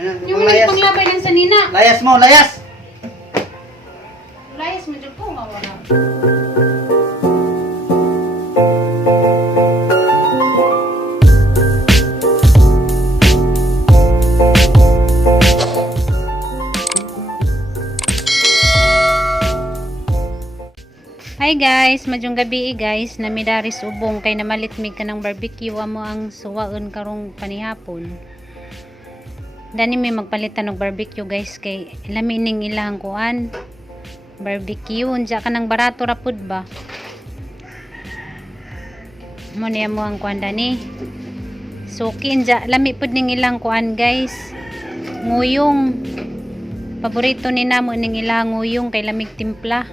Yung panglabay ng sanina. Layas mo, layas! Layas mo dyan po, mawala. Hi guys, madyong gabi guys, namidaris ubong kay namalitmig ka ng barbecue amo ang suwaon karong panihapon. Dani may magpalitan ng barbecue guys kay lamining ilang kuan. Barbecue unja ka ng barato rapud ba. Mo niya mo ang kuan dani. Suki unja lami pud ning ilang kuan guys. Nguyong. Paborito ni namo ning ilang nguyong kay lamig timpla.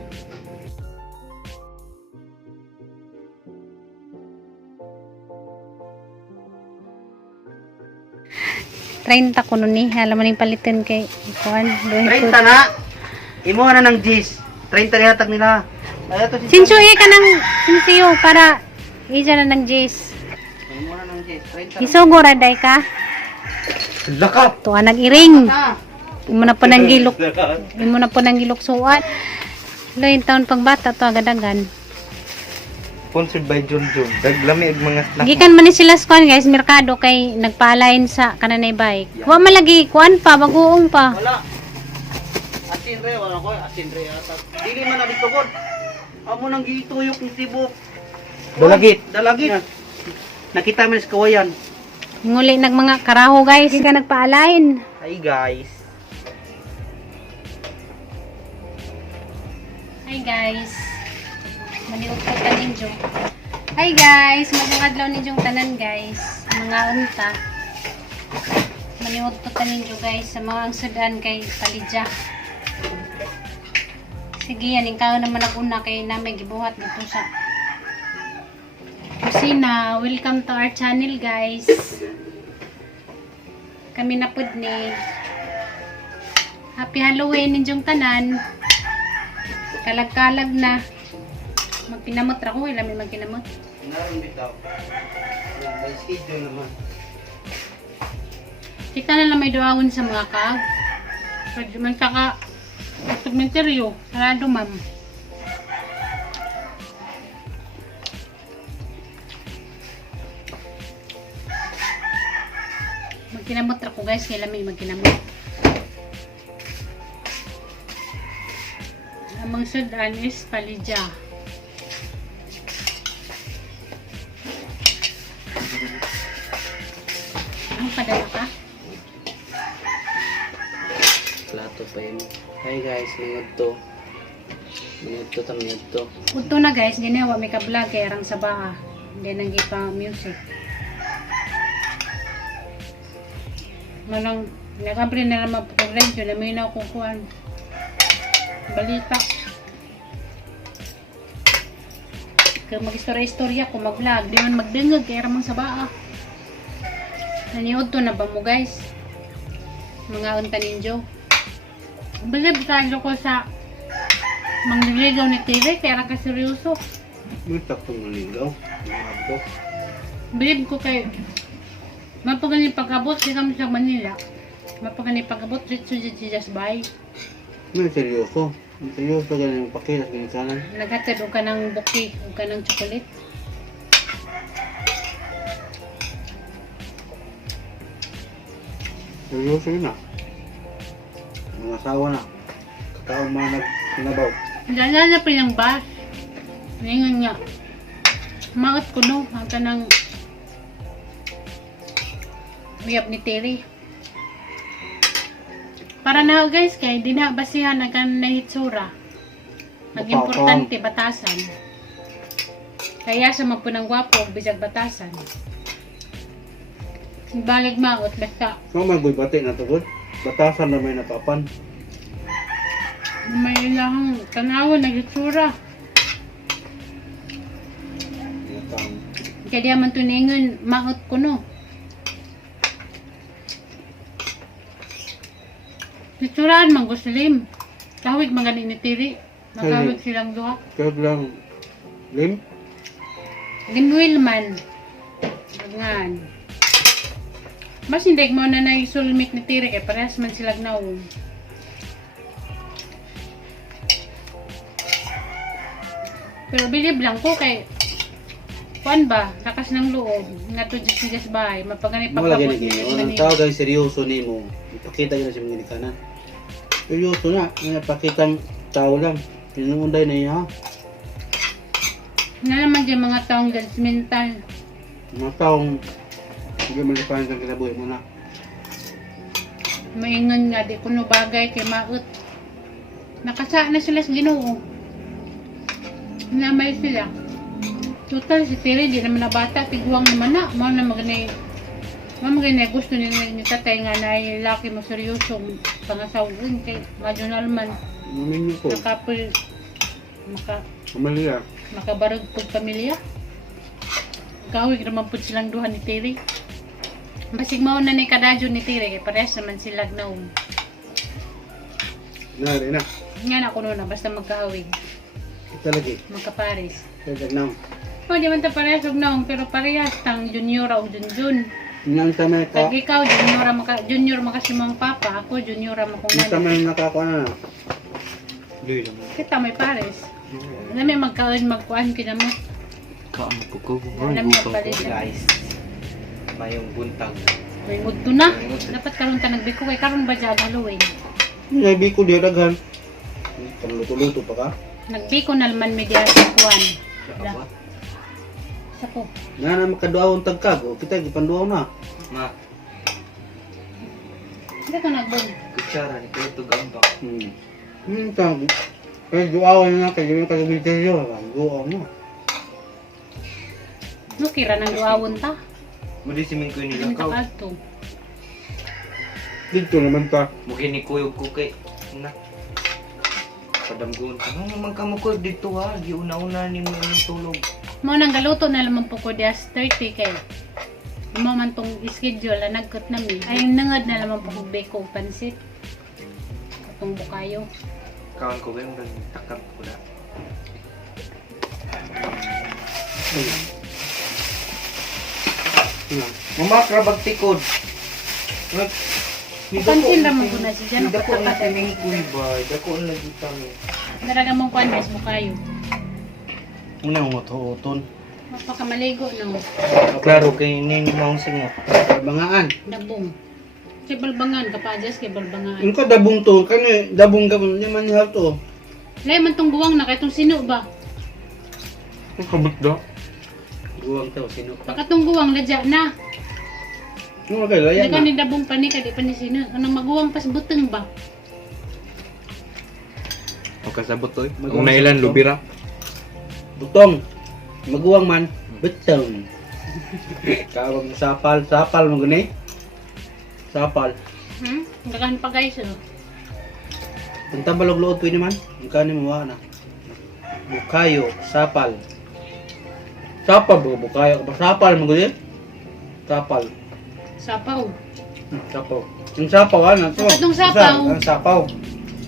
30 kuno ni alam mo ning palitan kay kuan 30 na. Imo na ng G's. 30 hatag nila. Ay ato si Sinsuhi ka ng sinsiyo para isa na ng J's. Imo na ng G's. 30. Isugura day ka. Lakap. Tuwa nag-iring. Imo na po ng gilok. Imo na po ng gilok suwan. Lain taon pang bata to agadagan. Sponsored by Junjun. Daglami og mga snack. Gikan man ni sila skuan guys, merkado kay nagpalain sa kananay bike. Wa malagi kuan pa baguong pa. Wala. Asin re wala ko, asin re ata. Dili man na bitugod. Amo nang gituyok ni tibok. Dalagit. Nakita man sa kawayan. Nguli nag mga karaho guys, ka nagpaalain. Hi guys. Hi guys. Maniud ko tanin jung. Hi guys, magandang adlaw ninyong tanan guys. Mga unta. Maniud ko tanin jung guys sa mga angsudan kay Palidya. Sige yan, ikaw naman ako una kay namin gibuhat dito sa kusina. Welcome to our channel guys. Kami na pud ni Happy Halloween ninyong tanan. Kalag-kalag na. Magpinamot ra ko, ilan may magpinamot. Naroon bitaw. May schedule naman. Kita na lang may duawon sa mga kag. Pwede man saka dokumentaryo. Sarado ma'am. Magpinamot ra ko guys, kailan may magpinamot. Amang sudan is Palidya. Ang padala ka? Plato pa yun. Hi guys, mingod to. Mingod to. Punto na guys, ginawa may ka-vlog kay arang sa baa. Hindi nang gipa music. Malang, nag-abri na naman po radio na may nakukuhan. Balita. Kaya mag-istorya-istorya ko, mag-vlog. Di man magdingag kay aramang sa baa. Naniod to na ba mo guys? Mga unta ninyo. Bilib tayo ko sa mangliligaw ni TV kaya ka seryoso. May taktong naligaw. Bilib ko kay mapagaling pag-abot di kami sa Manila. Mapagaling pag-abot dito sa Jesus Bay. May seryoso. May seryoso ganun yung pakilas ganun sana. Naghatid o ka ng buki o ka ng chocolate. Seryoso yun ah. Mga asawa na. Kataon mga nagkinabaw. Lala na pa yung bus. Ngayon nga. Maot ko no. Ang kanang uyap ni Terry. Para na guys kay di na basihan na kan na hitsura. Mag-importante batasan. Kaya sa mga punang gwapo bisag batasan. Balik maot basta. So may bati na tugod. Batasan na may nakapan. May ilahang tanawan na hitsura. Kaya di man tuningon maot ko no. Hitsurahan man guslim. Kahawig mga ni Tiri. Makawig silang duha. Kaya lang lim? Limwil man. Ngan. Mas hindi mo na naisulmit ni Tiri kay parehas man silag naong. Pero bilib lang ko kay kuan ba, lakas ng loob, nga to sigas bahay, mapagani Mo lagi pagkapot. lagi. Unang tao kay seryoso nimo. Ipakita gyud sa mga kanan. Seryoso na, ipakita tao lang. Pinuunday na iya. Nga naman dyan mga taong judgmental. Mga taong hindi malipahan ng kinabuhi mo na. Maingon nga, di kuno bagay kay maut. Nakasa na sila sa Ginoo. Namay sila. Total si Tiri, di naman na bata, tiguang naman na. Mao na maganay. Mao maganay gusto nila ni tatay nga na laki mo seryosong pangasawin kay marginal man. Mamin ko. Nakapul, Amalia. makabarog pag pamilya. Kawig naman po silang duha ni Tiri. Basig mao na ni kadadyo ni Tiri, kay parehas naman silag naong. Nari na. Nga na kuno na, basta magkahawig. Kita lagi. Magkapares. Kaya nang. O, di man ta parehas og naong, pero parehas tang junior o junjun. Nang tamay ka. Kag ikaw, junior makasimang papa, ako junior mo kung Nang nani. tamay nakakuha na. Dili lang. Kita may pares. Alam may magkuhan kita mo. Kaamo po ko. Alam mo palit. Guys. Mayong buntag. May mudto na. Dapat karon ta nagbiko kay karon ba dyan Halloween. Nabi ko di daghan. Luto-luto pa ka. Nagbiko na naman media sa kuhan. Apa? Sa po. Nga na makaduawon tagkag. O kita gipanduaw na. Ma, Hindi ko nagbong. kutsara ni kayo tugambak. Tag. Kaya duawan na kayo yung kagamitin duaw mo. No, kira nang duawon ta. Muli si Mingko Hindi nila ta ka. kadto. Dito naman ta. Mugin ni kuyog ko kay. Na. Padamgon. Ano naman ka mo ko dito ha? Giuna-una ni mo yung tulog. Mo nang galuto na lamang po ko dias 30 kay. Mo man tong schedule na nagkot na mi. Ay nangad na lamang po ko beko pansit. Atong bukayo. Kawan ko ba yung nagtakap ko na? Mamakra tikod. Pansin ra mo ko na si Jan Dako na patay. tining kuy ba? Dako na kita mo. Daraga mong kuan guys bukayo. Una mo uton. Mapakamaligo no. Klaro kay ning maong singot. Bangaan. Dabong. Kay balbangan kapajas kay balbangan. Yung ka dabong to. Kani dabong ka man naman niya to. Lay man tong buwang na kay tong sino ba? Ang kabut do. Guwang to sino pa. Pakatong buwang ladya na. Ano kay laya Hindi ka na. ni dabong pani kay di pa ni sino. Anong maguwang pas buteng ba? O kasabot to. Kung nailan, lubira. Butong. Maguwang man. Butong. Kawag sapal. Sapal mo gani. Sapal. Daghan pa guys oh. Ang tambalog lood pwede man. Ang kanin mo na. Bukayo. Sapal. Sapal ba? Bukayo. Sapal mo gani. Sapal. Sapaw. Sapaw. Yung sapaw ano to? Katong sapaw. Ang sapaw.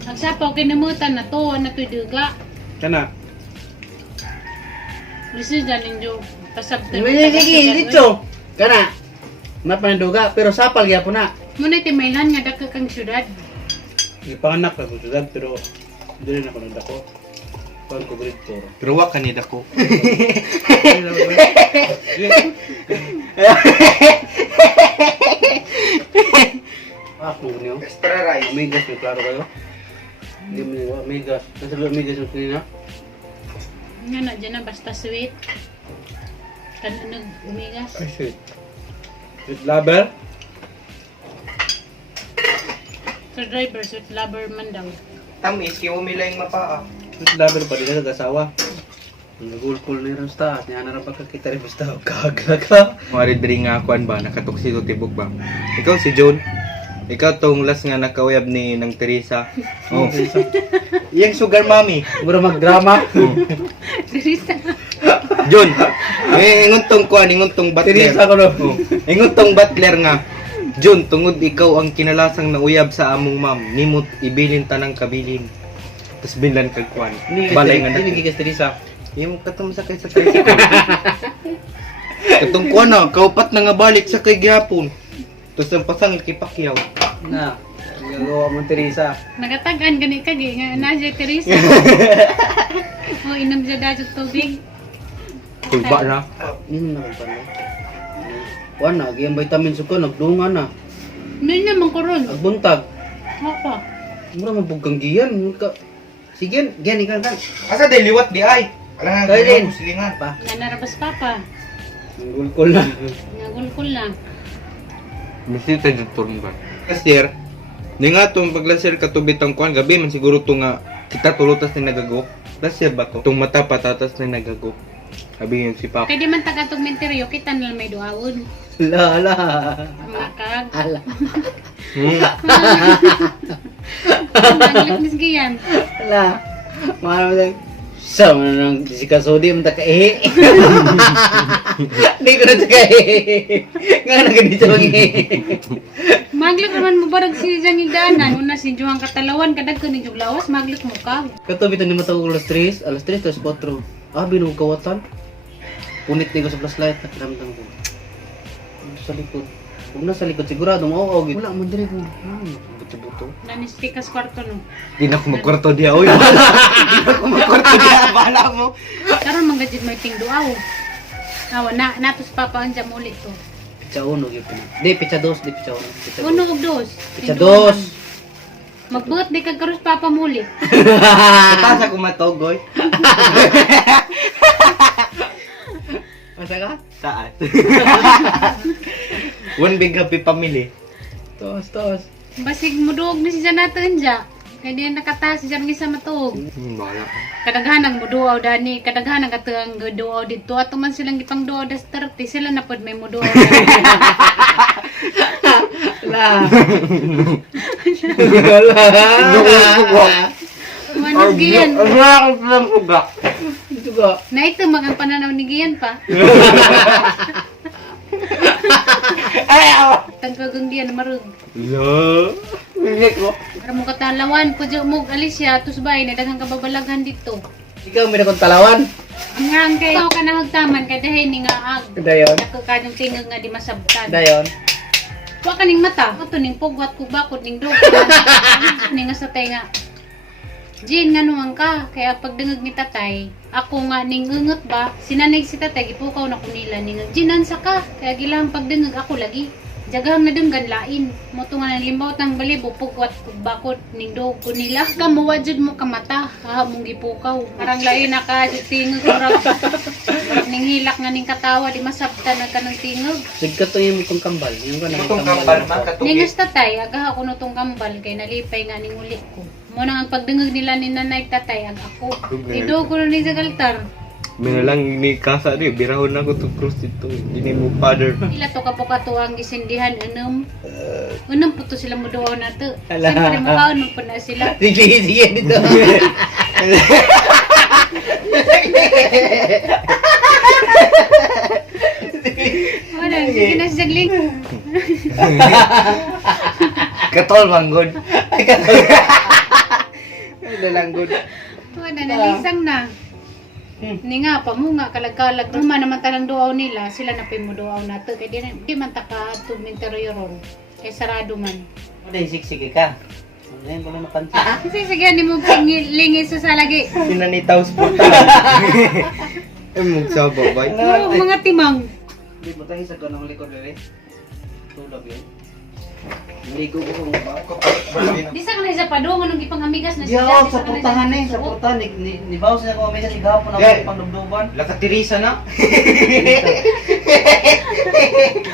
Ang sapaw kinamutan na to na to duga. Kana. Gusto dyan ninyo pasabtan. Dito. Kana. Mapanduga pero sapal gyapon na. Muna timaylan nga daka kang syudad. Ipanganak ako sa pero dili na ko nagdako. Pag ko grito. Pero wa ka ni dako. Ako niyo. Extra rice. Migas ni klaro kayo. Hindi mo niyo migas. Nasa loob migas yung kanina. Nga na dyan na basta sweet. Kanunag umigas. Ay shit. With lover. Sa driver, sweet lover man daw. Tamis kay umila yung mapaa. With lover pa din nag-asawa. Nagulkul ni rin sa taas. Niya na pagkakita rin basta kaglaga. Mari diri nga kuan ba nakatuksito tibok ba. Ikaw si John. Ikaw tong last nga nakauyab ni nang Teresa. Oh. Yang sugar mommy. Mura magdrama. Teresa. John. Ingon tong kuan, ingon tong butler. Teresa ko no. Oh. Ingon tong butler nga. John, tungod ikaw ang kinalasang nauyab sa among ma'am, nimot ibilin tanang kabilin. Tapos binlan kag kuan. Balay nga Hindi natin. gigas Teresa. Yung katong sakay sa Teresa. Katong kuan na, kaupat na nga balik sa kay gyapon. Tapos ang pasangil kay Pacquiao. Na. Gagawa mo Teresa. Nagatagan gani kagi nga na si Teresa. O inom siya dahil tubig. Kulba na. Yun na pa na. Wala, gayang vitamin ko nagdungan na. Ano naman ko ron? Agbuntag. Apa? Mura mabuggang giyan. Sige, giyan ikan kan. Asa day liwat di ay? Alam nga Kailin. muslingan. Pa. Nanarabas papa. Nagulkol na. Nagulkul na. Mesti tayo turun ba? Kasir, di nga itong paglasir katubit ang kuhan, gabi man siguro ito nga kita tulutas na nagagok. Lasir ba to? Itong mata patatas na nagagok. Sabi yun si Papa. Kaya di man tagatog menteryo, kita na may duawon. Ala. Mga kag. Ala. Maglit misgiyan. Ala. Mana mo lang. Sama na nang si Kasodi mo taka-ihi. Di ko na taka-ihi. Nga na ganito mag-ihi. Maglit naman mo barag si Jang Igdanan. Una si Juhang Katalawan, kadag ko ni Juglawas, maglit mo ka. Katubi ito ni matawag alas 3, alas 4. Ah, binong kawatan. Punit ni ko sa flashlight, nakiramdam ko. Sa likod. Huwag na sa likod, sigurado mo, wala mo dire ko. Buto-buto. Nanistikas kwarto no. Di na ako magkwarto diya. Uy, di na ako magkwarto diya. Bahala mo. Karon manggajid mo ting duaw. Awa na natos papa anja mo ulit to. Picha 1 gyud na. Di picha 2, di picha 1. Picha 2. Uno ug dos. Picha 2. Magbuot di kag karos papa mo ulit. Tatas ako matogoy. Masa ka? Saan? One big happy family. Tos. Basig mo duog ni si Janata anja. Kaya di nakataas si Jan ngisa matuog. Bahala. Kadaghanang mo duaw dani, kadaghanang katang duaw dito ato man silang gipang duaw das 30 sila na pod may mo duaw. La. Manos giyan. Ako lang uga. Ito ba? Na ito magang pananaw ni giyan pa. Ay, awa. Tagkagang giyan marug. Lo. Milik ko. Para mo katalawan ko jo mo Alicia tusbay na daghang kababalaghan dito. Ikaw may nakong talawan. Ang hang kay ikaw ka nahagtaman kay dahay ni nga ag. Dayon. Nako kadong tingog nga di masabtan. Dayon. Wa kaning mata, ato ning pugwat kug bakod ning dog. Ning nga sa tenga. Jin nga nuang ka, kaya pagdengeg ni tatay, ako nga ning ungot ba, sinanay si tatay, gipukaw na ko nila, ning Jinan sa ka, kaya gilang pagdengeg ako lagi. Jagahang na denggan lain, mo to nga nalimbaw tang balibo, pugwat kug bakod ning dog ko nila. Kamuwa jud mo ka mata, ha mong gipukaw. Parang lain na ka, jud tingog murag. Ning hilak nga ning katawa, di masabtan na ka ng tingog. Sigkat to yung itong kambal. Yung ka na Itong kambal man katubit. Ningas tatay, agaha ko nutong kambal kay nalipay nga ning uli ko. Muna ang pagdengeg nila ni nanay tatay ag ako. Ido ko ni sa altar. Minalang ni kasa rin, birahon na ko to cross dito. Hindi mo father. Ila to kapukato ang gisindihan enam. Unang puto sila mo duwaw na to. Ala. Siyempre makaon mo po na sila. Sige dito. Wala, sige na siya sagling. Katol manggod. Dalanggod. Wala, nalisang na. Ni nga pa mo nga kalag-kalag naman naman talang duaw nila, sila na mo duaw na to. Kaya di man taka tuminteroy ron. Kaya sarado man. Ano yung siksige ka? Ano yun pala napansin? Kasi sige, ni mo lingi sa salagi. Sinanitaw sa puta. Ay, magsaba ba? Mga timang. Hindi mo tayo sa ganang likod rin. Tulog yun. Hindi ko kung ba. Di sa kanay sa padong, anong ipangamigas na Yo, Di sa kanay putahan eh, sa suot. putahan. Nibaw siya kung may sa sigapon Yeah. ako pangdubduban. Lakatirisa na.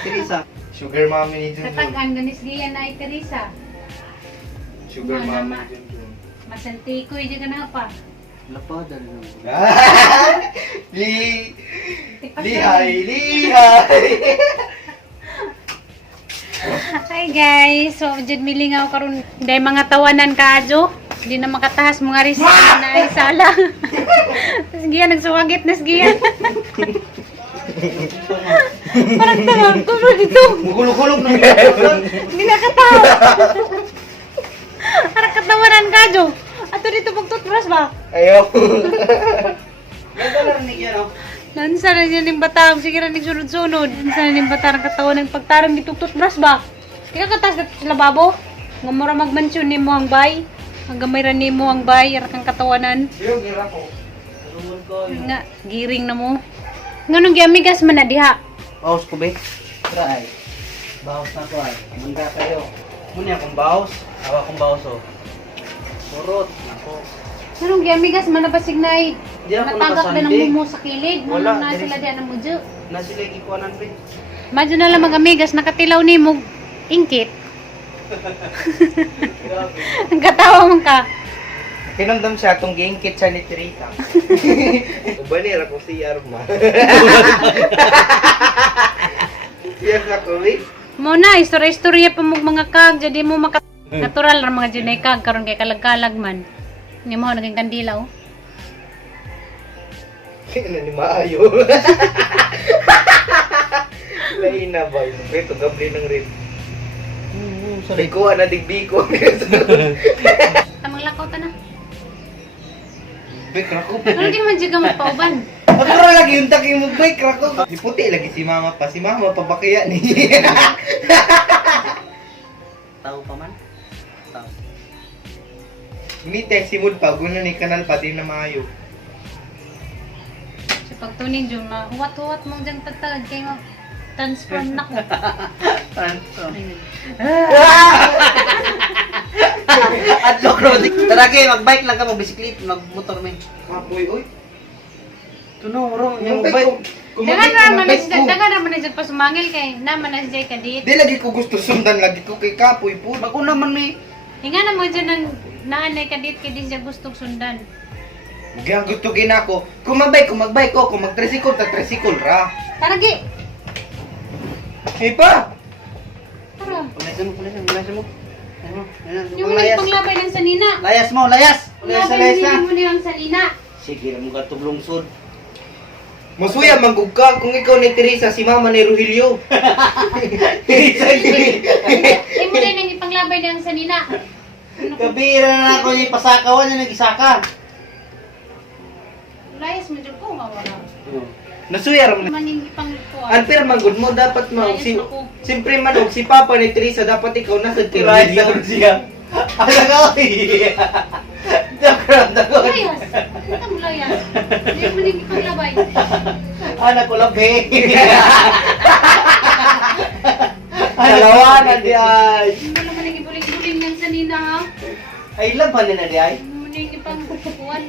Teresa. Sugar mommy ni Junjun. Katagan ganis giyan na ay Teresa. Sugar Mama. mommy ni Junjun. Masantikoy di ka na pa. Lapada rin ako. Lihay! Hi guys, so jud milingaw karon day mga tawanan kaadyo. Di na makatahas mga risa na ay sala. Tas giyan nagsuwagit nas giyan. Parang tanong ko dito. Mugulog-gulog na. Hindi nakatawa. Parang katawanan kaadyo. Ato dito pagtutbrush ba? Ayaw. Ganda na rin yan oh. Nansa na niya ning batang, sige ra ning sunod-sunod. Nansa na ning batang katawan ng pagtarong gitututbrush ba? Di ka katas dito sa lababo. Nga mura magmansyon ni mo ang bay. Ang gamay ra ni mo ang bay. Yara kang katawanan. Yo, gira ko. Tulungan ko. Nga, giring na mo. Nga nung giamigas man na diha. Bawas ko, be. Try. Bawas na ko, ay. Mangga kayo. Muna akong bawas. Hawa akong bawas, oh. Surot. Nako. Nga nung giamigas man na basig na Di ako natagak na ng nakasandig. mumo sa kilid. Wala, Wala, na diri sila sa- diyan ang mudyo. Na sila ikuanan, be. Madyo na lang mag-amigas, nakatilaw ni mo ingkit. Ang katawa mo ka. Tinamdam siya itong gingkit siya ni Teresa. Ubanira ko si Yarma. Yes na ko, eh. Mo na, istorya-istorya pa mo mga kag, jadi mo natural ra mga junay kag karon kay kalag-kalag man. Ni mo naging kandila oh. Ano ni maayo. Lain na ba yung ito gabli ng rin. Sabi ko, digbi ko. Tamang lakaw ta na. Bek, rako. Ano di man jiga magpauban? Ako lagi yung taki mo, bek, rako. Di puti lagi si mama pa. Si mama pa ba kaya ni? Tao pa man. Tao. Meeting si Mood pa. Guna ni kanal pa din na maayo. Sa pagtunin jud na huwat-huwat mong jang tatagad kay mo transform na ko. Ayun. Adlock road. Tara kay magbike lang ka, magbisiklete, magmotor men. Kapoy, oy. Tuno, ro, Yung yung bike. bike. Dagan naman na jud pasumangil kay naman na siya kadit. Di lagi ko gusto sundan. Lagi ko kay Kapoy po. Bago naman may Hinga na mo dyan ng naanay kadit kay di siya gustong sundan. Gaya gusto ginako. Kung magbike ko. Kung mag-tricycle, ta-tricycle ra. Tara gi. Eh pa! Tara. pulisan mo. Ano? Yung mga panglabay ng sanina. Layas mo, layas. Layas na. Panglabay mo yung sanina. Sige, mo gatong lungsod. Masuya manggug ka kung ikaw ni Teresa si mama ni Rogelio. Teresa ni. Ay mo rin ang ipanglabay ng sanina. Kabira na ako yung pasakawan na nag-isaka. Layas mo dyan ko nga wala. Nasuya ra man. Maning ipangkuha. Unfair manggod mo dapat mo Layas si ako. Siyempre man si papa ni Teresa dapat ikaw nasa kay Right, Rogelio. siya. Ano ka? Joke lang ako. Layas. Ito mo layas. Hindi mo rin ipanglabay. Anak ko labi. Dalawa na di ay. Hindi mo naman yung ibuling-buling ng sanina ha. Ay, laban na di ay. Hindi mo rin ipangkuhan.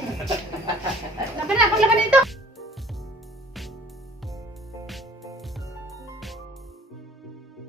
Laban na, paglaban na ito.